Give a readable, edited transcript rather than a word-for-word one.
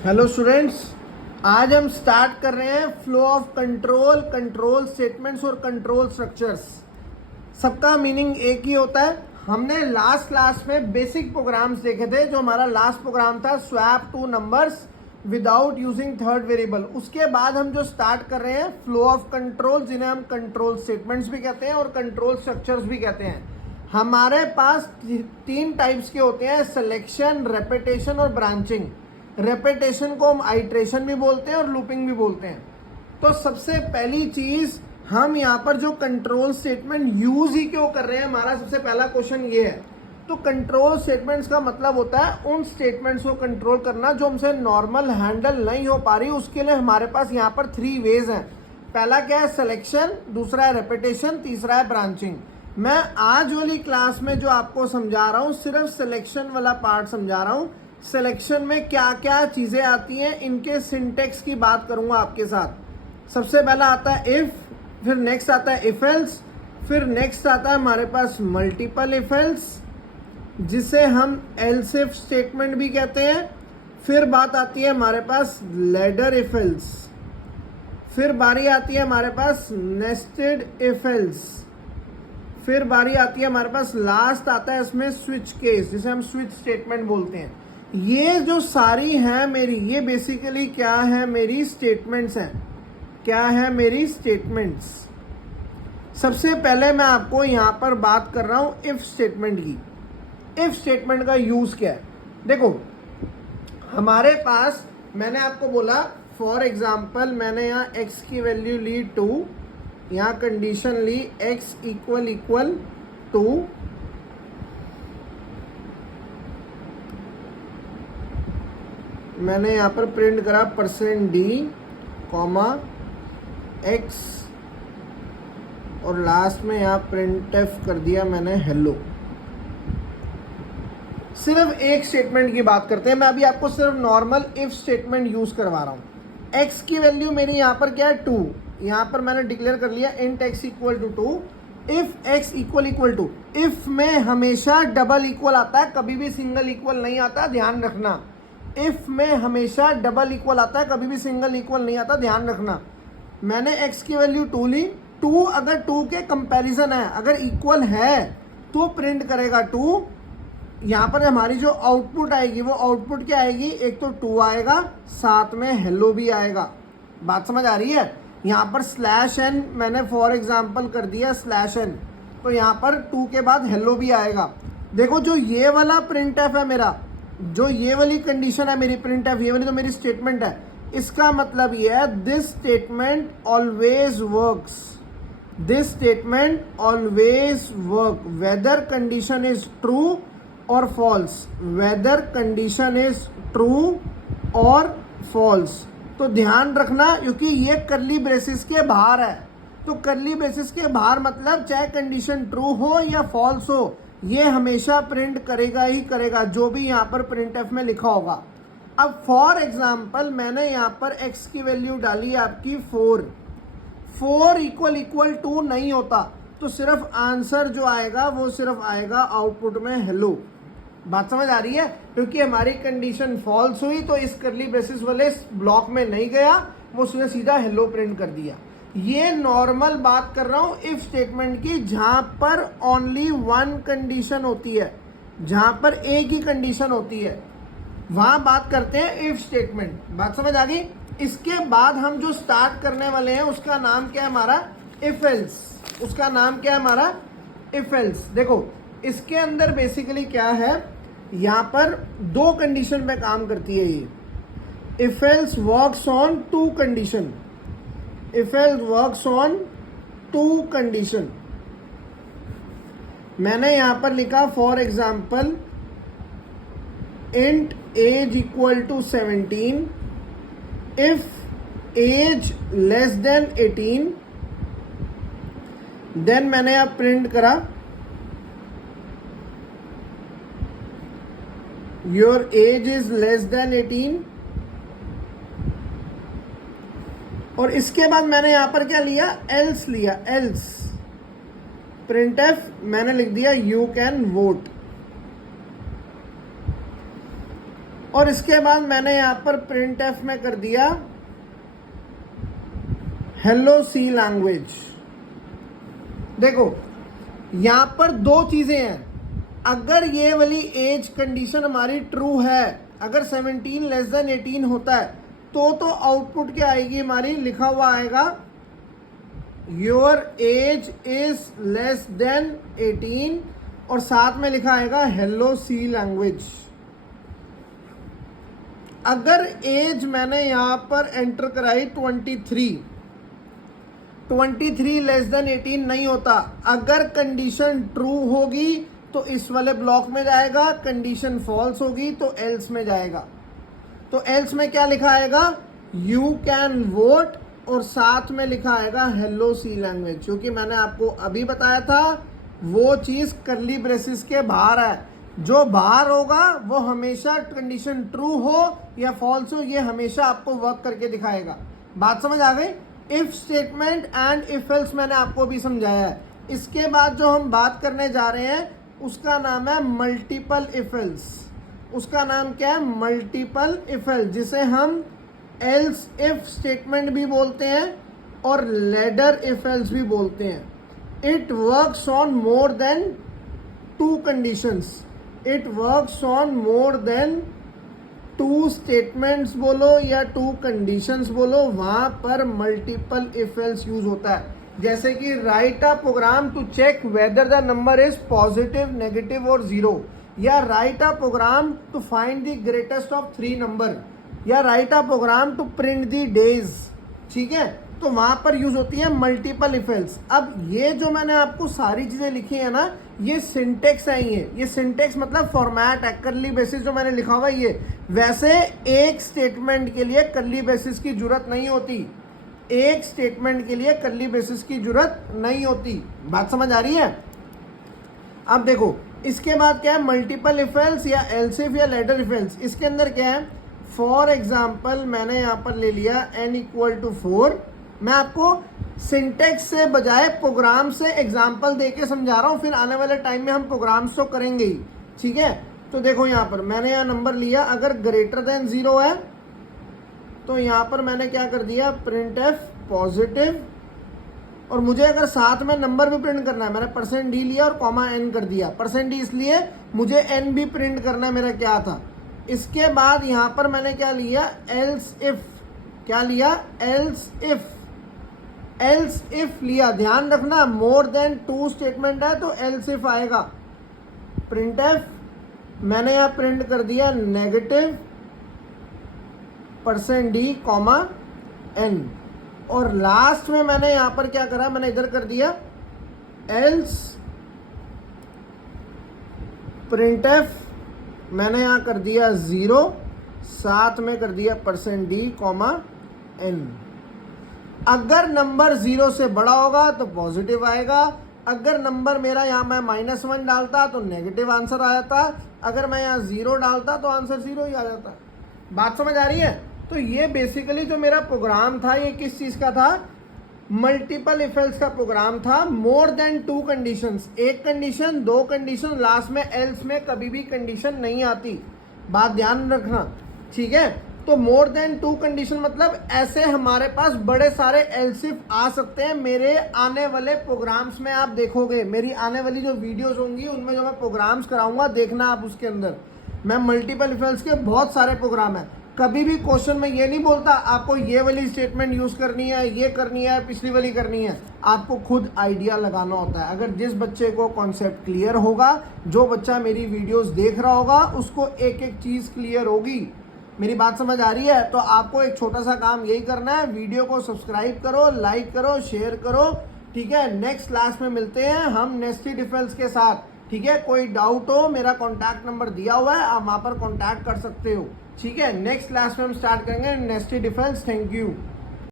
Hello students, आज हम start कर रहे हैं फ्लो ऑफ कंट्रोल स्टेटमेंट्स और कंट्रोल स्ट्रक्चर्स। सबका मीनिंग एक ही होता है। हमने लास्ट क्लास में बेसिक प्रोग्राम्स देखे थे। जो हमारा लास्ट प्रोग्राम था swap two numbers without using third variable. उसके बाद हम जो स्टार्ट कर रहे हैं फ्लो ऑफ कंट्रोल, जिन्हें हम कंट्रोल स्टेटमेंट्स भी कहते हैं और कंट्रोल स्ट्रक्चर्स भी कहते हैं। हमारे पास तीन टाइप्स के होते हैं, सिलेक्शन, रेपिटेशन और ब्रांचिंग। रेपिटेशन को हम आइट्रेशन भी बोलते हैं और लूपिंग भी बोलते हैं। तो सबसे पहली चीज, हम यहाँ पर जो कंट्रोल स्टेटमेंट यूज ही क्यों कर रहे हैं, हमारा सबसे पहला क्वेश्चन ये है। तो कंट्रोल स्टेटमेंट्स का मतलब होता है उन स्टेटमेंट्स को कंट्रोल करना जो हमसे नॉर्मल हैंडल नहीं हो पा रही। उसके लिए हमारे पास यहाँ पर 3 वेज हैं। पहला क्या है, सिलेक्शन, दूसरा है रेपिटेशन, तीसरा है ब्रांचिंग। मैं आज वाली क्लास में जो आपको समझा रहा हूँ सिर्फ सिलेक्शन वाला पार्ट समझा रहा हूँ। सिलेक्शन में क्या क्या चीजें आती हैं, इनके सिंटेक्स की बात करूंगा आपके साथ। सबसे पहला आता है इफ, फिर नेक्स्ट आता है इफ एल्स, फिर नेक्स्ट आता है हमारे पास मल्टीपल इफ एल्स, जिसे हम एल्स इफ स्टेटमेंट भी कहते हैं। फिर बात आती है हमारे पास लैडर इफ एल्स, फिर बारी आती है हमारे पास नेस्टेड इफ एल्स, फिर बारी आती है हमारे पास लास्ट आता है इसमें स्विच केस, जिसे हम स्विच स्टेटमेंट बोलते हैं। ये जो सारी हैं मेरी, ये बेसिकली क्या है, मेरी स्टेटमेंट्स हैं। क्या है, मेरी स्टेटमेंट्स। सबसे पहले मैं आपको यहां पर बात कर रहा हूं इफ स्टेटमेंट की। इफ स्टेटमेंट का यूज क्या है, देखो हमारे पास, मैंने आपको बोला फॉर एग्जाम्पल, मैंने यहाँ x की वैल्यू ली 2, यहाँ कंडीशन ली x इक्वल 2, मैंने यहाँ पर प्रिंट करा %d, x, और लास्ट में यहाँ प्रिंट एफ कर दिया मैंने हेलो। सिर्फ एक स्टेटमेंट की बात करते हैं। मैं अभी आपको सिर्फ नॉर्मल इफ स्टेटमेंट यूज करवा रहा हूँ। x की वैल्यू मेरी यहाँ पर क्या है, 2। यहाँ पर मैंने डिक्लेयर कर लिया int x equal to 2। If x equal to, if में हमेशा डबल इक्वल आता है, कभी भी सिंगल इक्वल नहीं आता, ध्यान रखना। इफ में हमेशा डबल इक्वल आता है, कभी भी सिंगल इक्वल नहीं आता, ध्यान रखना। मैंने x की वैल्यू 2 ली। 2 अगर 2 के कंपैरिजन है, अगर इक्वल है तो प्रिंट करेगा 2। यहाँ पर हमारी जो आउटपुट आएगी वो आउटपुट क्या आएगी, एक तो 2 आएगा, साथ में हेलो भी आएगा। बात समझ आ रही है। यहाँ पर /n मैंने फॉर एग्जाम्पल कर दिया /n, तो यहाँ पर 2 के बाद हेलो भी आएगा। देखो जो ये वाला प्रिंट एफ है मेरा, जो ये वाली कंडीशन है मेरी प्रिंट एफ, ये वाली तो मेरी स्टेटमेंट है। इसका मतलब ये है this statement always works, this statement always work whether condition is true और false, whether condition is true और फॉल्स। तो ध्यान रखना, क्योंकि ये करली ब्रेसिस के बाहर है। तो करली ब्रेसिस के बाहर मतलब चाहे कंडीशन ट्रू हो या फॉल्स हो, ये हमेशा प्रिंट करेगा ही करेगा, जो भी यहाँ पर प्रिंट एफ में लिखा होगा। अब फॉर एग्जाम्पल मैंने यहाँ पर x की वैल्यू डाली आपकी 4। 4 इक्वल 2 नहीं होता, तो सिर्फ आंसर जो आएगा वो सिर्फ आएगा आउटपुट में हेलो। बात समझ आ रही है। क्योंकि हमारी कंडीशन फॉल्स हुई तो इस करली ब्रेसिस वाले ब्लॉक में नहीं गया, वो उसने सीधा हेलो प्रिंट कर दिया। ये नॉर्मल बात कर रहा हूं इफ स्टेटमेंट की, जहां पर ओनली वन कंडीशन होती है, जहां पर एक ही कंडीशन होती है, वहां बात करते हैं इफ स्टेटमेंट। बात समझ आ गई। इसके बाद हम जो स्टार्ट करने वाले हैं उसका नाम क्या है हमारा, इफ एल्स। उसका नाम क्या है हमारा, इफ एल्स। देखो इसके अंदर बेसिकली क्या है, यहां पर 2 कंडीशन पे काम करती है ये। If else works on 2 condition, if else works on 2 condition। मैंने यहां पर लिखा for example int age equal to 17, if age less than 18, then मैंने यहां प्रिंट करा your age is less than 18, और इसके बाद मैंने यहां पर क्या लिया, एल्स लिया। एल्स प्रिंट एफ मैंने लिख दिया यू कैन वोट। और इसके बाद मैंने यहाँ पर प्रिंट एफ में कर दिया हेलो सी लैंग्वेज। देखो यहां पर दो चीजें हैं, अगर ये वाली एज कंडीशन हमारी ट्रू है, अगर 17 लेस देन 18 होता है तो आउटपुट क्या आएगी हमारी, लिखा हुआ आएगा your age is less than 18 और साथ में लिखा आएगा हेलो सी लैंग्वेज। अगर एज मैंने यहां पर एंटर कराई 23 लेस देन 18 नहीं होता, अगर कंडीशन ट्रू होगी तो इस वाले ब्लॉक में जाएगा, कंडीशन फॉल्स होगी तो एल्स में जाएगा। तो एल्स में क्या लिखा आएगा, यू कैन वोट और साथ में लिखा आएगा हेलो सी लैंग्वेज। क्योंकि मैंने आपको अभी बताया था वो चीज करली ब्रेसिस के बाहर है, जो बाहर होगा वो हमेशा कंडीशन ट्रू हो या फॉल्स हो, ये हमेशा आपको वर्क करके दिखाएगा। बात समझ आ गई। If statement and if else मैंने आपको भी समझाया है। इसके बाद जो हम बात करने जा रहे हैं उसका नाम है मल्टीपल इफ एल्स। उसका नाम क्या है, मल्टीपल इफ एल्स, जिसे हम एल्स इफ स्टेटमेंट भी बोलते हैं और लैडर इफ एल्स भी बोलते हैं। It works on more than to conditions, it works on more than two statements बोलो या टू कंडीशंस बोलो, वहां पर मल्टीपल इफ एल्स यूज होता है। जैसे कि write a program to check whether the number is positive, negative और जीरो, या write a program to find the greatest of 3 number, या write a program to print the days. ठीक है, तो वहां पर यूज होती है मल्टीपल इफ एल्स। अब ये जो मैंने आपको सारी चीजें लिखी है ना, ये सिंटेक्स है, ये सिंटेक्स मतलब फॉर्मेट है। करली बेसिस जो मैंने लिखा हुआ है ये, वैसे एक स्टेटमेंट के लिए करली बेसिस की जरूरत नहीं होती, एक स्टेटमेंट के लिए करली बेसिस की जरूरत नहीं होती। बात समझ आ रही है। अब देखो इसके बाद क्या है, मल्टीपल इफ एल्स या एल्स इफ या लैडर इफ एल्स। इसके अंदर क्या है, फॉर एग्जाम्पल मैंने यहां पर ले लिया n इक्वल टू 4। मैं आपको सिंटेक्स से बजाय प्रोग्राम से एग्जाम्पल देके समझा रहा हूं, फिर आने वाले टाइम में हम प्रोग्राम्स तो करेंगे ही। ठीक है, तो देखो यहां पर मैंने यहां नंबर लिया, अगर ग्रेटर देन 0 है तो यहां पर मैंने क्या कर दिया, प्रिंट एफ पॉजिटिव, और मुझे अगर साथ में नंबर भी प्रिंट करना है, मैंने %d लिया और कॉमा n कर दिया। %d इसलिए मुझे n भी प्रिंट करना है, मेरा क्या था। इसके बाद यहां पर मैंने क्या लिया, एल्स इफ, क्या लिया, एल्स इफ लिया। ध्यान रखना मोर देन 2 स्टेटमेंट है तो एल्स इफ आएगा। प्रिंट एफ मैंने यहां प्रिंट कर दिया नेगेटिव %d कॉमा n, और लास्ट में मैंने यहां पर क्या करा, मैंने इधर कर दिया एल्स प्रिंट एफ, मैंने यहां कर दिया 0, साथ में कर दिया %d कॉमा n। अगर नंबर 0 से बड़ा होगा तो पॉजिटिव आएगा, अगर नंबर मेरा यहां मैं -1 डालता तो नेगेटिव आंसर आ जाता, अगर मैं यहां 0 डालता तो आंसर 0 ही आ जाता। बात समझ आ रही है। तो ये बेसिकली जो मेरा प्रोग्राम था ये किस चीज का था, मल्टीपल इफ एल्स का प्रोग्राम था। मोर देन 2 कंडीशंस, एक कंडीशन, 2 कंडीशन, लास्ट में एल्स में कभी भी कंडीशन नहीं आती, बात ध्यान रखना। ठीक है, तो मोर देन 2 कंडीशन मतलब ऐसे हमारे पास बड़े सारे एल्स इफ आ सकते हैं। मेरे आने वाले प्रोग्राम्स में आप देखोगे, मेरी आने वाली जो वीडियोस होंगी उनमें जो मैं प्रोग्राम्स कराऊंगा, देखना आप उसके अंदर मैं मल्टीपल इफ एल्स के बहुत सारे प्रोग्राम है। कभी भी क्वेश्चन में ये नहीं बोलता आपको ये वाली स्टेटमेंट यूज करनी है, ये करनी है, पिछली वाली करनी है, आपको खुद आइडिया लगाना होता है। अगर जिस बच्चे को कॉन्सेप्ट क्लियर होगा, जो बच्चा मेरी वीडियोस देख रहा होगा, उसको एक एक चीज क्लियर होगी। मेरी बात समझ आ रही है। तो आपको एक छोटा सा काम यही करना है, वीडियो को सब्सक्राइब करो, लाइक करो, शेयर करो। ठीक है, नेक्स्ट क्लास में मिलते हैं हम नेस्टेड इफ एल्स के साथ। ठीक है, कोई डाउट हो मेरा कॉन्टैक्ट नंबर दिया हुआ है, आप वहां पर कॉन्टैक्ट कर सकते हो। ठीक है, नेक्स्ट क्लास में हम स्टार्ट करेंगे nested if else. Thank you.